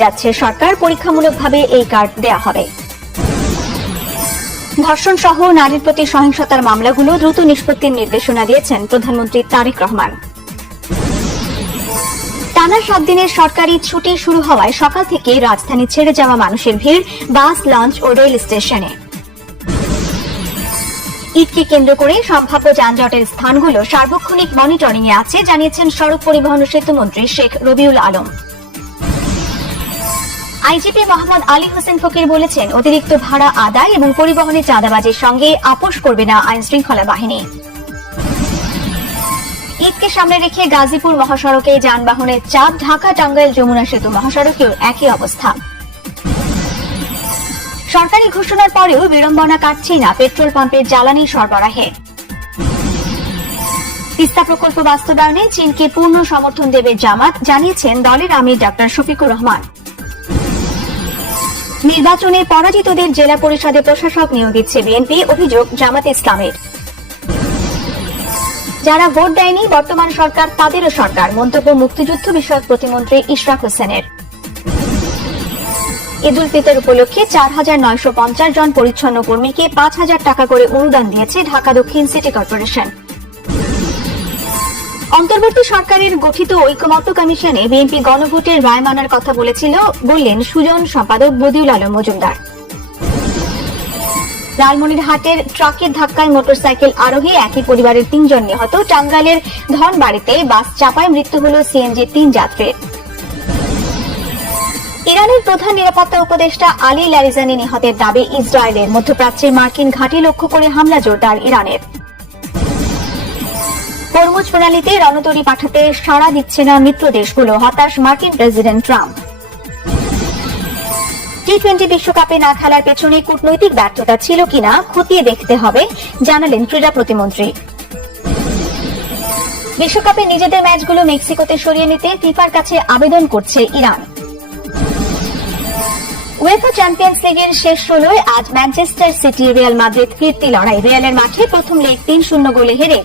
যাচ্ছে সরকার, পরীক্ষামূলকভাবে এই কার্ড দেয়া হবে। ধর্ষণ সহ নারীর প্রতি সহিংসতার মামলাগুলো দ্রুত নিষ্পত্তির নির্দেশনা দিয়েছেন প্রধানমন্ত্রী তারেক রহমান। টানা 7 দিনের সরকারি ছুটি শুরু হওয়ায় সকাল থেকে রাজধানী ছেড়ে যাওয়া মানুষের ভিড় বাস, লঞ্চ ও রেল স্টেশনে। ঈদকে কেন্দ্র করে সম্ভাব্য যানজটের স্থানগুলো সার্বক্ষণিক মনিটরিং এ আছে, জানিয়েছেন সড়ক পরিবহন ও সেতুমন্ত্রী শেখ রবিউল আলম। আইজিপি মোহাম্মদ আলী হোসেন ফকির বলেছেন, অতিরিক্ত ভাড়া আদায় এবং পরিবহনে চাঁদাবাজির সঙ্গে আপোষ করবে না আইন শৃঙ্খলা বাহিনী। ঈদকে সামনে রেখে গাজীপুর মহাসড়কে যানবাহনের চাপ, ঢাকা টাঙ্গাইল যমুনা সেতু মহাসড়কেও একই অবস্থা। সরকারি ঘোষণার পরেও বিড়ম্বনা কাটছেই না পেট্রোল পাম্পের জ্বালানি সরবরাহে। তিস্তা প্রকল্প বাস্তবায়নে চীনকে পূর্ণ সমর্থন দেবে জামাত, জানিয়েছেন দলের আমির ডক্টর শফিকুর রহমান। নির্বাচনে পরাজিতদের জেলা পরিষদে প্রশাসক নিয়োগ দিচ্ছে বিএনপি, অভিযোগ জামাতে ইসলামের। যারা ভোট দেয়নি বর্তমান সরকার তাদেরও সরকার, মন্তব্য মুক্তিযুদ্ধ বিষয়ক প্রতিমন্ত্রী ইশরাক হোসেনের। ঈদ উল ফিতর উপলক্ষে 4,950 জন পরিচ্ছন্ন কর্মীকে 5,000 টাকা করে অনুদান দিয়েছে ঢাকা দক্ষিণ সিটি কর্পোরেশন। অন্তর্বর্তী সরকারের গঠিত ঐকমত্য কমিশনে বিএনপি গণভোটের রায় মানার কথা বললেন সুজন সম্পাদক বদিউল আলম মজুমদার। লালমনিরহাটের ট্রাকের ধাক্কায় মোটরসাইকেল আরোহী একই পরিবারের 3 জন নিহত। টাঙ্গাইলের ধনবাড়িতে বাস চাপায় মৃত্যু হল সিএনজির 3 যাত্রীর। ইরানের প্রধান নিরাপত্তা উপদেষ্টা আলী লারিজানি নিহতের দাবি ইসরায়েলের। মধ্যপ্রাচ্যে মার্কিন ঘাঁটি লক্ষ্য করে হামলা জোরদার ইরানের। হরমুজ প্রণালীতে রণতরী পাঠাতে সাড়া দিচ্ছে না মিত্র দেশগুলো, হতাশ মার্কিন প্রেসিডেন্ট ট্রাম্প। টি-20 বিশ্বকাপে না খেলার পেছনে কূটনৈতিক ব্যর্থতা ছিল কিনা খতিয়ে দেখতে হবে, জানালেন ক্রীড়া প্রতিমন্ত্রী। বিশ্বকাপে নিজেদের ম্যাচগুলো মেক্সিকোতে সরিয়ে নিতে ফিফার কাছে আবেদন করছে ইরান। উয়েফা চ্যাম্পিয়ন্স লিগের শেষ 16-য় আজ ম্যানচেস্টার সিটি রিয়াল মাদ্রিদ ফিরতি লড়াই। রিয়ালের মাঠে প্রথম লেগ 3-0 গোলে হেরে